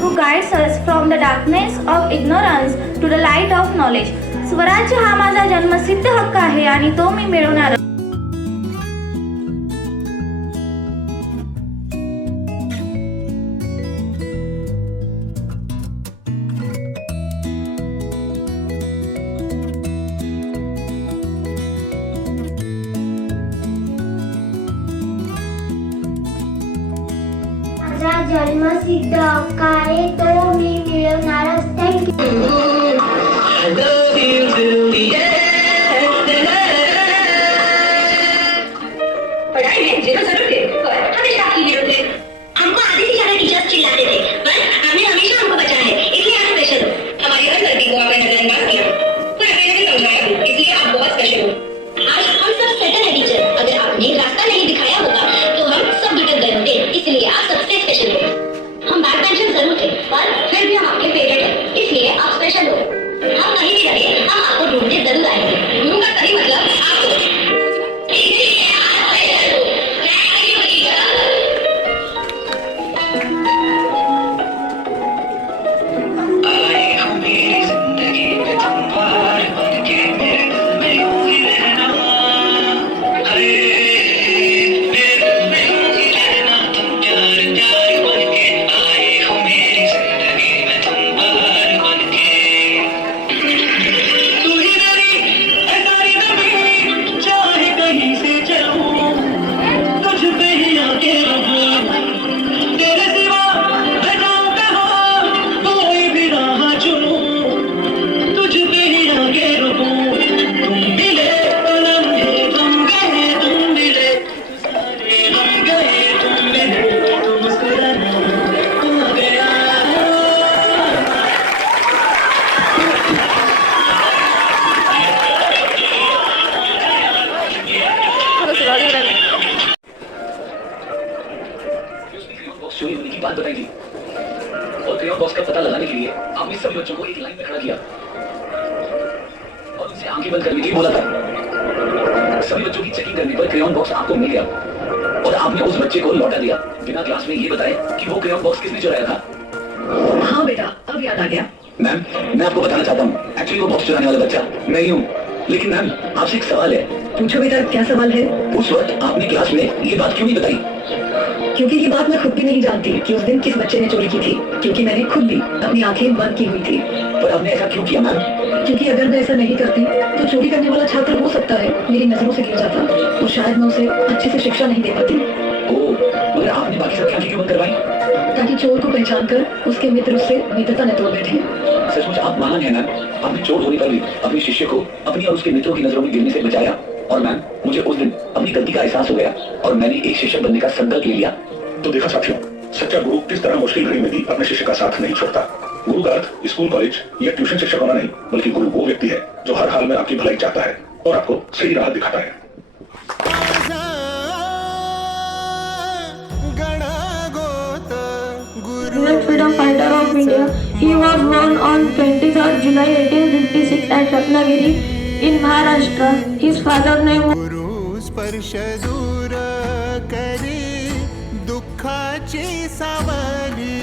who guides us from the darkness of ignorance to the light of knowledge. स्वराज्य हा माझा जन्मसिद्ध हक्क आहे आणि तो मी मिळवणार. माझा जन्मसिद्ध हक्क आहे तो मी मिळवणारच. थँक्यू. पढ़ाई में जीरो जरूर थे पर हमेशा आपकी विरोध थे. हमको आधे से ज्यादा टीचर्स चिल्लाते थे पर आपने हमेशा हमको बचाया है, इसलिए आप स्पेशल हो. हमारी हर गलती को आपने नजरअंदाज किया पर आपने हमें समझाया भी, इसलिए आप बहुत स्पेशल हो. आज हम सब सेटल है टीचर. अगर आपने रास्ता नहीं दिखाया होता तो हम सब भटक गए होते, इसलिए आप सबसे स्पेशल हो. हम बैक बेंचर जरूर थे पर फिर भी हम आपके फेवरेट हैं, इसलिए आप स्पेशल हो. आप कहीं भी रहिए, हम आपको ढूंढने जरूर आएंगे. गुरु का सही मतलब आप हो, इसलिए आप स्पेशल हो. Thank you teacher. आए हो मेरी जिंदगी में तुम बाहर बनके मेरे दिल में यूं ही रहना. अरे मेरे दिल में यूं ही रहना तुम प्यार प्यार बनके. आए हो मेरी जिंदगी में तुम बाहर बनके. तू ही मेरी है सारी ज़मीं, चाहे कहीं से चलूं तुझ पे ही आके रहूं. तेरे सिवा मैं जाऊं कहाँ, कोई भी राह चुनूं तुझ पे ही आके रहूं. तुम मिले तो लम्हे, तुम गए तुम मिले, सारे हम गए तुम मिले, तुम मुस्कुराना हो गया. चोरी होने की बात बताई थी और क्रेयॉन बॉक्स का पता लगाने के लिए आपने सभी बच्चों को एक लाइन में खड़ा किया और उनसे आंखें बंद करने के लिए बोला था. सभी बच्चों की चेकिंग करने पर क्रेयॉन बॉक्स आपको मिल गया और आपने उस बच्चे को लौटा दिया बिना क्लास में ये बताए कि वो क्रेयॉन बॉक्स किसने चुराया था. हाँ बेटा, अब याद आ गया. मैम, मैं आपको बताना चाहता हूँ एक्चुअली वो बॉक्स चुराने वाला बच्चा मैं ही हूँ. लेकिन मैम आपसे एक सवाल है. पूछो बेटा, क्या सवाल है? उस वक्त आपने क्लास में ये बात क्यों नहीं बताई? क्योंकि ये बात मैं खुद भी नहीं जानती कि उस दिन किस बच्चे ने चोरी की थी, क्योंकि मैंने खुद भी अपनी आंखें बंद की हुई थी. पर आपने ऐसा क्यों किया मैम? क्योंकि अगर मैं ऐसा नहीं करती तो चोरी करने वाला छात्र हो सकता है मेरी नजरों से गिर जाता और शायद मैं उसे अच्छे से शिक्षा नहीं दे पाती. मगर आपने बाकी सबकी आंखें क्यों बंद करवाई? ताकि चोर को पहचान कर उसके मित्र उससे मित्रता न तोड़ बैठे. सचमुच आप महान हैं मैम. आपने चोर होने पर भी अपने शिष्य को अपनी और उसके मित्रों की नजरों में गिरने से बचाया. और मैम, मुझे उस दिन अपनी गलती का एहसास हो गया और मैंने एक शिक्षक बनने का संकल्प ले लिया. तो देखा साथियों, सच्चा गुरु किस तरह मुश्किल घड़ी में भी अपने शिष्य का साथ नहीं छोड़ता. गुरु का अर्थ स्कूल, कॉलेज या ट्यूशन शिक्षक होना नहीं, बल्कि गुरु वो व्यक्ति है जो हर हाल में आपकी भलाई चाहता है और आपको सही राह दिखाता है. Freedom fighter of India. He was born on 23rd July 1856 at Ratnagiri in Maharashtra. His father's name was गुरु स्पर्श दूर करी दुःखाची सावली.